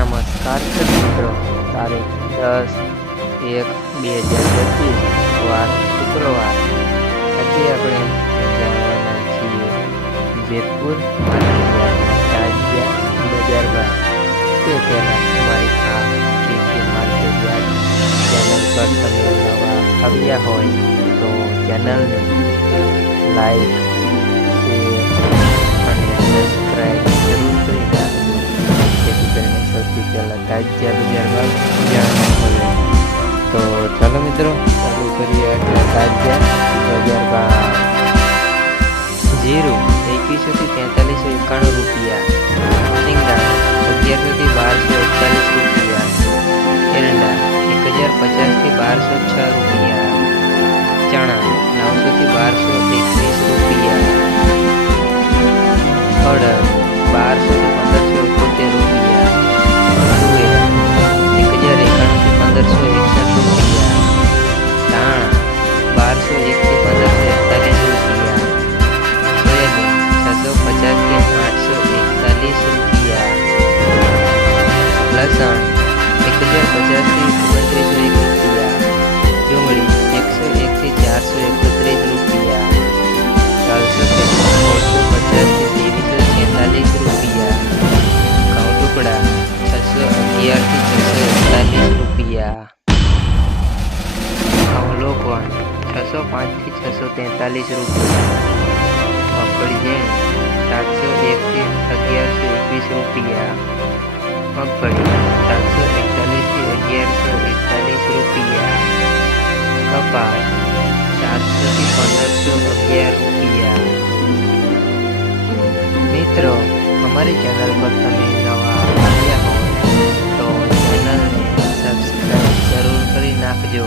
નમસ્કાર મિત્રો, તારીખ 10/1/2025 વાર શુક્રવાર। આજે આપણે જાણવાના છીએ જેતપુર તાજા બજાર ભાવ। તે પહેલાં અમારી આ KK માર્કેટ યાર્ડ ચેનલ પર તમે નવા આવ્યા હોય તો ચેનલને લાઈક, શેર અને સબસ્ક્રાઈબ જરૂર કરી નાખજો, જેથી કરીને સૌથી પહેલાં તાજા બજાર ભાવ જાણવા મળે। તો ચાલો મિત્રો, ચાલુ કરીએ એટલે તાજા બજાર ભાવ। જીરું 2100 થી 4391 રૂપિયા, સિંગદાણા 1100 થી 1241 રૂપિયા, એરંડા 1050 થી 1206 રૂપિયા, ચણા 900 થી 1221 રૂપિયા, અડદ 1200 થી 1571 રૂપિયા, તુવેર 1091 થી 1561 રૂપિયા, ધાણા 1201 થી 1541 રૂપિયા, સોયાબીન 650 થી 841 રૂપિયા, લસણ 1050 થી 2901 રૂપિયા, ડુંગળી 101 થી 431 રૂપિયા, દાલચીની 150 થી 2346 રૂપિયા, ઘઉં ટુકડા 611 થી 641 રૂપિયા, ઘઉં લોકવણ 605 થી 643 રૂપિયા, મગફળી ઝીણી 701 થી 1121 રૂપિયા, મગફળી 741 થી 1141 રૂપિયા, કપાસ 700 થી 1511 રૂપિયા। મિત્રો, અમારી ચેનલ પર તમે નવા આવ્યા હોય તો ચેનલને સબસ્ક્રાઈબ જરૂર કરી નાખજો।